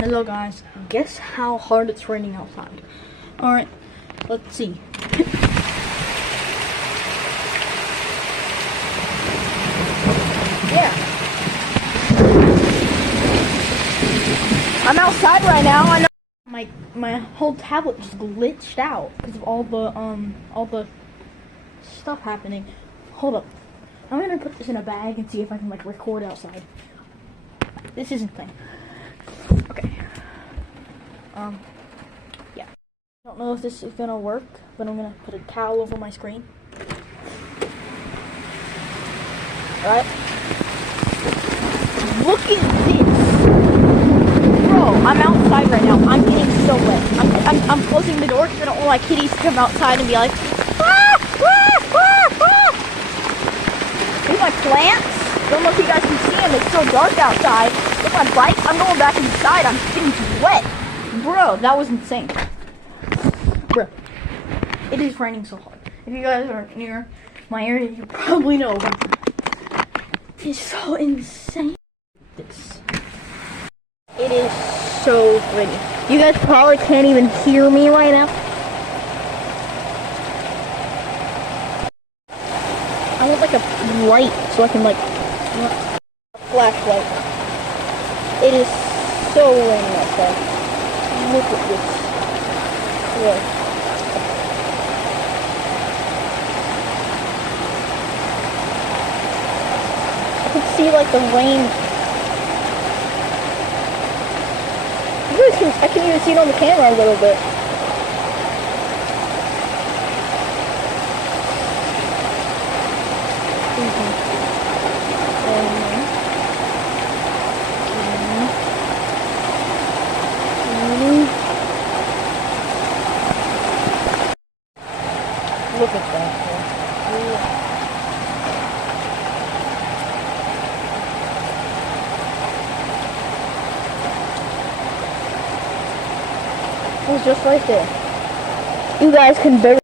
Hello guys, guess how hard it's raining outside. Alright, let's see. Yeah. I'm outside right now. I know my whole tablet just glitched out because of all the stuff happening. Hold up. I'm gonna put this in a bag and see if I can like record outside. This isn't thing. Okay. Yeah. I don't know if this is gonna work, but I'm gonna put a towel over my screen. Alright. Look at this! Bro, I'm outside right now. I'm getting so wet. I'm closing the door because I don't want my kitties to come outside and be like, ah! Ah! Ah! Ah! Look at my plants. I don't know if you guys can see them. It's so dark outside. Look at my bike. I'm going back inside. I'm getting wet. Bro, that was insane. Bro, it is raining so hard. If you guys are near my area, you probably know. It's so insane. It is so pretty. You guys probably can't even hear me right now. I want like a light so I can like a flashlight. It is so rainy outside. Look at this. Look. I can see like the rain. I can even see it on the camera a little bit. Look at that. It was just right there. You guys can barely